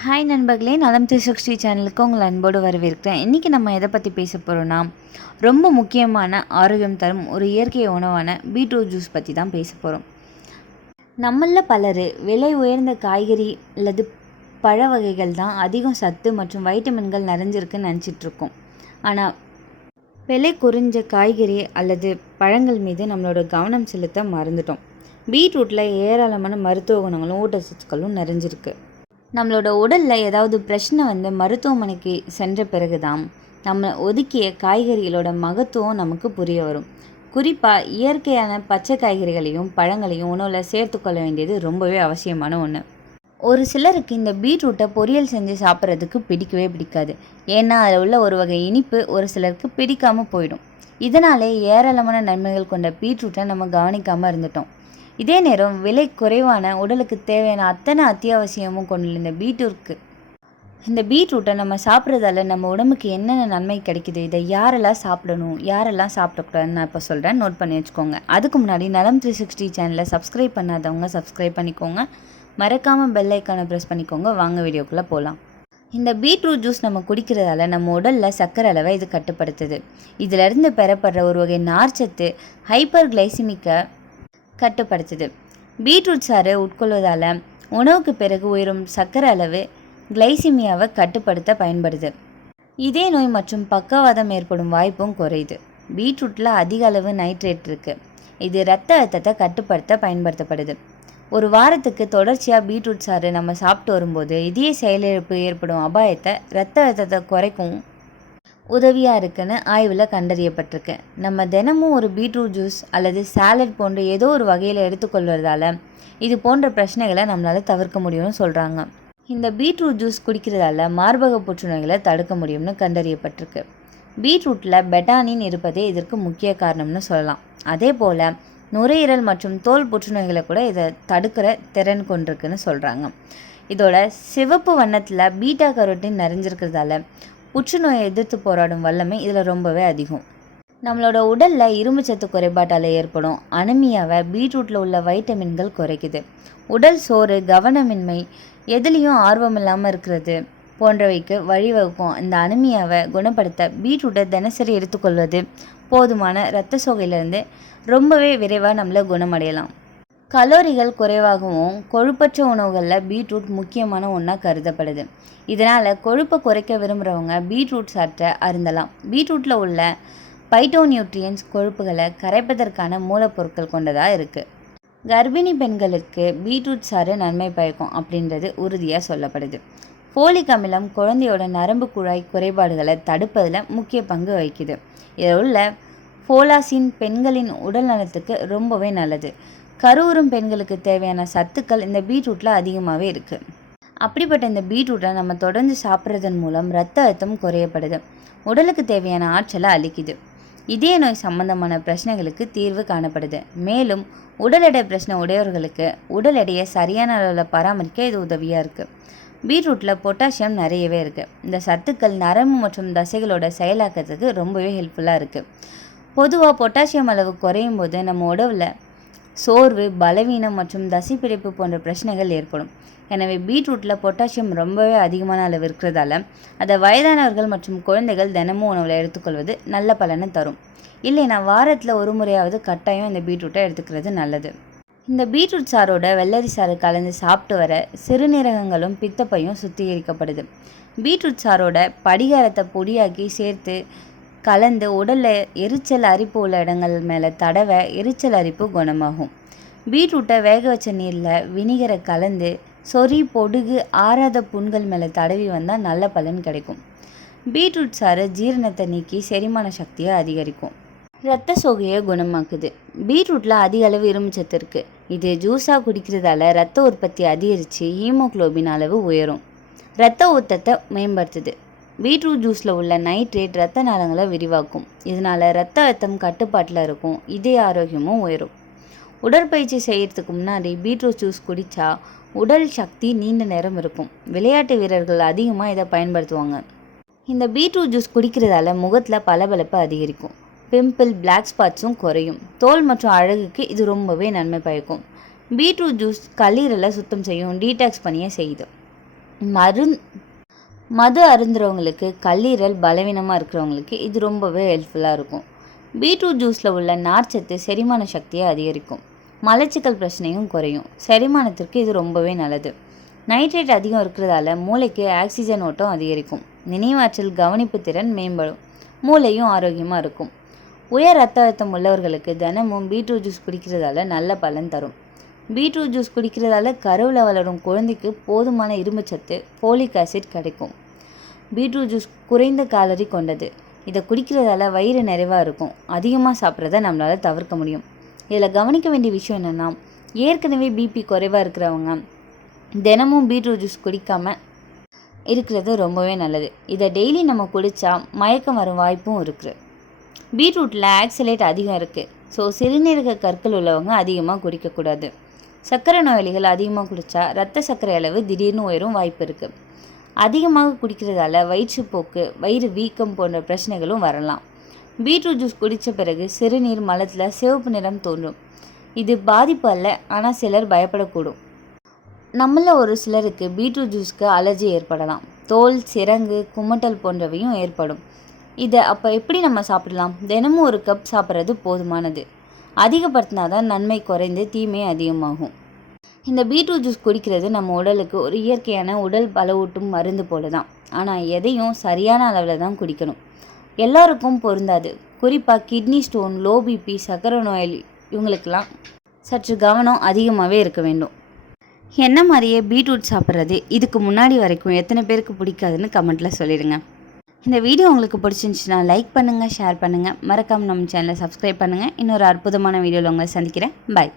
Hi நண்பர்களே, நலம் 360 சேனலுக்கு உங்கள் அன்போடு வரவேற்கிறேன். இன்றைக்கி நம்ம எதை பற்றி பேச போகிறோன்னா, ரொம்ப முக்கியமான ஆரோக்கியம் தரும் ஒரு இயற்கை உணவான பீட்ரூட் ஜூஸ் பற்றி தான் பேச போகிறோம். நம்மளில் பலர் விலை உயர்ந்த காய்கறி அல்லது பழ வகைகள் தான் அதிகம் சத்து மற்றும் வைட்டமின்கள் நிறைஞ்சிருக்குன்னு நினச்சிட்ருக்கோம். ஆனால் விலை குறைஞ்ச காய்கறி அல்லது பழங்கள் மீது நம்மளோட கவனம் செலுத்த மறந்துட்டோம். பீட்ரூட்டில் ஏராளமான மருத்துவ குணங்களும் ஊட்டச்சத்துக்களும் நிறைஞ்சிருக்கு. நம்மளோட உடலில் ஏதாவது பிரச்சனை மருத்துவமனைக்கு சென்ற பிறகு தான் நம்ம ஒதுக்கிய காய்கறிகளோட மகத்துவம் நமக்கு புரிய வரும். குறிப்பாக இயற்கையான பச்சை காய்கறிகளையும் பழங்களையும் உணவில் சேர்த்துக்கொள்ள வேண்டியது ரொம்பவே அவசியமான ஒன்று. ஒரு சிலருக்கு இந்த பீட்ரூட்டை பொரியல் செஞ்சு சாப்பிட்றதுக்கு பிடிக்கவே பிடிக்காது. ஏன்னா அதில் உள்ள ஒரு வகை இனிப்பு ஒரு சிலருக்கு பிடிக்காமல் போயிடும். இதனாலே ஏராளமான நன்மைகள் கொண்ட பீட்ரூட்டை நம்ம கவனிக்காமல் இருந்துட்டோம். இதே நேரம் விலை குறைவான உடலுக்கு தேவையான அத்தனை அத்தியாவசியமும் கொண்டுள்ள இந்த பீட்ரூட்டை நம்ம சாப்பிட்றதால நம்ம உடம்புக்கு என்னென்ன நன்மை கிடைக்குது, இதை யாரெல்லாம் சாப்பிடணும் யாரெல்லாம் சாப்பிடக்கூடாதுன்னு நான் இப்போ சொல்கிறேன், நோட் பண்ணி வச்சுக்கோங்க. அதுக்கு முன்னாடி நலம் 360 சேனலை சப்ஸ்கிரைப் பண்ணாதவங்க சப்ஸ்கிரைப் பண்ணிக்கோங்க, மறக்காமல் பெல் ஐக்கானை ப்ரெஸ் பண்ணிக்கோங்க. வாங்க வீடியோக்குள்ளே போகலாம். இந்த பீட்ரூட் ஜூஸ் நம்ம குடிக்கிறதால நம்ம உடலில் சர்க்கரை அளவை இது கட்டுப்படுத்துது. இதிலிருந்து பெறப்படுற ஒரு வகை நார்ச்சத்து ஹைப்பர் கிளைசிமிக்கை கட்டுப்படுத்துது. பீட்ரூட் சாறு உட்கொள்வதால் உணவுக்கு பிறகு உயரும் சர்க்கரை அளவு கிளைசிமியாவை கட்டுப்படுத்த பயன்படுது. இதய நோய் மற்றும் பக்கவாதம் ஏற்படும் வாய்ப்பும் குறையுது. பீட்ரூட்டில் அதிக அளவு நைட்ரேட் இருக்குது. இது இரத்த அழுத்தத்தை கட்டுப்படுத்த பயன்படுத்தப்படுது. ஒரு வாரத்துக்கு தொடர்ச்சியாக பீட்ரூட் சாறு நம்ம சாப்பிட்டு வரும்போது இதய செயலிழப்பு ஏற்படும் அபாயத்தை இரத்த அழுத்தத்தை குறைக்கும் உதவியாக இருக்குன்னு ஆய்வில் கண்டறியப்பட்டிருக்கு. நம்ம தினமும் ஒரு பீட்ரூட் ஜூஸ் அல்லது சாலட் போன்ற ஏதோ ஒரு வகையில் எடுத்துக்கொள்வதால் இது போன்ற பிரச்சனைகளை நம்மளால் தவிர்க்க முடியும்னு சொல்கிறாங்க. இந்த பீட்ரூட் ஜூஸ் குடிக்கிறதால மார்பக புற்றுநோய்களை தடுக்க முடியும்னு கண்டறியப்பட்டிருக்கு. பீட்ரூட்டில் பெட்டானின் இருப்பதே இதற்கு முக்கிய காரணம்னு சொல்லலாம். அதே போல் நுரையீரல் மற்றும் தோல் புற்றுநோய்களை கூட இதை தடுக்கிற திறன் கொண்டிருக்குன்னு சொல்கிறாங்க. இதோட சிவப்பு வண்ணத்தில் பீட்டா கரோட்டின் நிறைஞ்சிருக்கிறதால புற்றுநோயை எதிர்த்து போராடும் வல்லமை இதில் ரொம்பவே அதிகம். நம்மளோட உடலில் இரும்புச்சத்து குறைபாட்டால் ஏற்படும் அனிமியாவை பீட்ரூட்டில் உள்ள வைட்டமின்கள் குறைக்குது. உடல் சோறு, கவனமின்மை, எதுலேயும் ஆர்வம் இல்லாமல் இருக்கிறது போன்றவைக்கு வழிவகுக்கும். இந்த அனிமியாவை குணப்படுத்த பீட்ரூட்டை தினசரி எடுத்துக்கொள்வது போதுமான இரத்த சோகையிலேருந்து ரொம்பவே விரைவாக நம்மளை குணமடையலாம். கலோரிகள் குறைவாகவும் கொழுப்பற்ற உணவுகளில் பீட்ரூட் முக்கியமான ஒன்றா கருதப்படுது. இதனால் கொழுப்பை குறைக்க விரும்புகிறவங்க பீட்ரூட் சாற்றை அருந்தலாம். பீட்ரூட்டில் உள்ள பைட்டோநியூட்ரியன்ஸ் கொழுப்புகளை கரைப்பதற்கான மூலப்பொருட்கள் கொண்டதாக இருக்குது. கர்ப்பிணி பெண்களுக்கு பீட்ரூட் சாறு நன்மை பயக்கும் அப்படின்றது உறுதியாக சொல்லப்படுது. ஃபோலிக் அமிலம் குழந்தையோட நரம்பு குழாய் குறைபாடுகளை தடுப்பதில் முக்கிய பங்கு வகிக்குது. இதில் உள்ள ஃபோலாசின் பெண்களின் உடல் நலத்துக்கு ரொம்பவே நல்லது. கருவுறும் பெண்களுக்கு தேவையான சத்துக்கள் இந்த பீட்ரூட்டில் அதிகமாகவே இருக்குது. அப்படிப்பட்ட இந்த பீட்ரூட்டை நம்ம தொடர்ந்து சாப்பிட்றதன் மூலம் இரத்த அழுத்தம் குறையப்படுது. உடலுக்கு தேவையான ஆற்றலை அளிக்குது. இதய நோய் சம்பந்தமான பிரச்சனைகளுக்கு தீர்வு காணப்படுது. மேலும் உடல் எடை பிரச்சனை உடையவர்களுக்கு உடல் எடையை சரியான அளவில் பராமரிக்க இது உதவியாக இருக்குது. பீட்ரூட்டில் பொட்டாசியம் நிறையவே இருக்குது. இந்த சத்துக்கள் நரம்பு மற்றும் தசைகளோட செயலாக்கத்துக்கு ரொம்பவே ஹெல்ப்ஃபுல்லாக இருக்குது. பொதுவாக பொட்டாசியம் அளவு குறையும் போது நம்ம உடலில் சோர்வு, பலவீனம் மற்றும் தசைப்பிடிப்பு போன்ற பிரச்சனைகள் ஏற்படும். எனவே பீட்ரூட்டில் பொட்டாசியம் ரொம்பவே அதிகமான அளவு இருக்கிறதால அதை வயதானவர்கள் மற்றும் குழந்தைகள் தினமும் உணவில் எடுத்துக்கொள்வது நல்ல பலனை தரும். இல்லைனா வாரத்தில் ஒரு முறையாவது கட்டாயம் இந்த பீட்ரூட்டை எடுத்துக்கிறது நல்லது. இந்த பீட்ரூட் சாரோட வெள்ளரி சாறு கலந்து சாப்பிட்டு வர சிறுநீரகங்களும் பித்தப்பையும் சுத்திகரிக்கப்படுது. பீட்ரூட் சாரோட படிகாரத்தை பொடியாக்கி சேர்த்து கலந்து உடலில் எரிச்சல் அரிப்பு உள்ள இடங்கள் மேலே தடவை எரிச்சல் அரிப்பு குணமாகும். பீட்ரூட்டை வேக வச்ச நீரில் வினிகரை கலந்து சொறி, பொடுகு, ஆறாத புண்கள் மேலே தடவி வந்தால் நல்ல பலன் கிடைக்கும். பீட்ரூட் சாறு ஜீரணத்தை நீக்கி செரிமான சக்தியை அதிகரிக்கும். இரத்த சோகையை குணமாக்குது. பீட்ரூட்டில் அதிக அளவு இரும்புச்சத்து இருக்குது. இது ஜூஸாக குடிக்கிறதால இரத்த உற்பத்தி அதிகரித்து ஹீமோக்ளோபின் அளவு உயரும். இரத்த ஊட்டத்தை மேம்படுத்துது. பீட்ரூட் ஜூஸில் உள்ள நைட்ரேட் இரத்த நாளங்களை விரிவாக்கும். இதனால் இரத்த அழுத்தம் கட்டுப்பாட்டில் இருக்கும். இதய ஆரோக்கியமும் உயரும். உடற்பயிற்சி செய்கிறதுக்கு முன்னாடி பீட்ரூட் ஜூஸ் குடித்தா உடல் சக்தி நீண்ட நேரம் இருக்கும். விளையாட்டு வீரர்கள் அதிகமாக இதை பயன்படுத்துவாங்க. இந்த பீட்ரூட் ஜூஸ் குடிக்கிறதால முகத்தில் பளபளப்பு அதிகரிக்கும். பிம்பிள், பிளாக் ஸ்பாட்ஸும் குறையும். தோல் மற்றும் அழகுக்கு இது ரொம்பவே நன்மை பயக்கும். பீட்ரூட் ஜூஸ் கல்லீரலை சுத்தம் செய்யும், டீடாக்ஸ் பண்ணியே செய்யுது. மருந் மது அருந்துறவங்களுக்கு, கல்லீரல் பலவீனமாக இருக்கிறவங்களுக்கு இது ரொம்பவே ஹெல்ப்ஃபுல்லாக இருக்கும். பீட்ரூட் ஜூஸில் உள்ள நார்ச்சத்து செரிமான சக்தியை அதிகரிக்கும். மலச்சிக்கல் பிரச்சனையும் குறையும். செரிமானத்திற்கு இது ரொம்பவே நல்லது. நைட்ரேட் அதிகம் இருக்கிறதால மூளைக்கு ஆக்சிஜன் ஓட்டம் அதிகரிக்கும். நினைவாற்றல், கவனிப்பு திறன் மேம்படும். மூளையும் ஆரோக்கியமாக இருக்கும். உயர் ரத்த அழுத்தம் உள்ளவர்களுக்கு தினமும் பீட்ரூட் ஜூஸ் குடிக்கிறதால நல்ல பலன் தரும். பீட்ரூட் ஜூஸ் குடிக்கிறதால கருவில் வளரும் குழந்தைக்கு போதுமான இரும்புச்சத்து, ஃபோலிக் ஆசிட் கிடைக்கும். பீட்ரூட் ஜூஸ் குறைந்த கேலரி கொண்டது. இதை குடிக்கிறதால வயிறு நிறைவாக இருக்கும். அதிகமாக சாப்பிட்றத நம்மளால் தவிர்க்க முடியும். இதில் கவனிக்க வேண்டிய விஷயம் என்னென்னா, ஏற்கனவே பிபி குறைவாக இருக்கிறவங்க தினமும் பீட்ரூட் ஜூஸ் குடிக்காமல் இருக்கிறது ரொம்பவே நல்லது. இதை டெய்லி நம்ம குடித்தா மயக்கம் வரும் வாய்ப்பும் இருக்குது. பீட்ரூட்டில் ஆக்சலேட் அதிகம் இருக்குது. ஸோ சிறுநீரக கற்கள் உள்ளவங்க அதிகமாக குடிக்கக்கூடாது. சர்க்கரை நோயாளிகள் அதிகமாக குடித்தா ரத்த சர்க்கரை அளவு திடீர்னு உயரும் வாய்ப்பு இருக்குது. அதிகமாக குடிக்கிறதால வயிற்றுப்போக்கு, வயிறு வீக்கம் போன்ற பிரச்சனைகளும் வரலாம். பீட்ரூட் ஜூஸ் குடித்த பிறகு சிறுநீர் மலத்தில் சிவப்பு நிறம் தோன்றும். இது பாதிப்பு அல்ல, ஆனால் சிலர் பயப்படக்கூடும். நம்மள ஒரு சிலருக்கு பீட்ரூட் ஜூஸ்க்கு அலர்ஜி ஏற்படலாம். தோல், சிரங்கு, குமட்டல் போன்றவையும் ஏற்படும். இதை அப்போ எப்படி நம்ம சாப்பிடலாம்? தினமும் ஒரு கப் சாப்பிட்றது போதுமானது. அதிகப்படுத்தினாதான் நன்மை குறைந்து தீமை அதிகமாகும். இந்த பீட்ரூட் ஜூஸ் குடிக்கிறது நம்ம உடலுக்கு ஒரு இயற்கையான உடல் பலவூட்டும் மருந்து போல தான். ஆனால் எதையும் சரியான அளவில் தான் குடிக்கணும். எல்லாருக்கும் பொருந்தாது. குறிப்பாக கிட்னி ஸ்டோன், லோ பிபி, சர்க்கரை நோயாளி இவங்களுக்கெல்லாம் சற்று கவனம் அதிகமாகவே இருக்க வேண்டும். என்ன மாதிரியே பீட்ரூட் சாப்பிட்றது இதுக்கு முன்னாடி வரைக்கும் எத்தனை பேருக்கு பிடிக்காதுன்னு கமெண்ட்டில் சொல்லிடுங்க. இந்த வீடியோ உங்களுக்கு பிடிச்சிருந்துச்சுன்னா லைக் பண்ணுங்கள், ஷேர் பண்ணுங்கள். மறக்காமல் நம்ம சேனலை சப்ஸ்கிரைப் பண்ணுங்கள். இன்னொரு அற்புதமான வீடியோவில் உங்களை சந்திக்கிறேன். பாய்.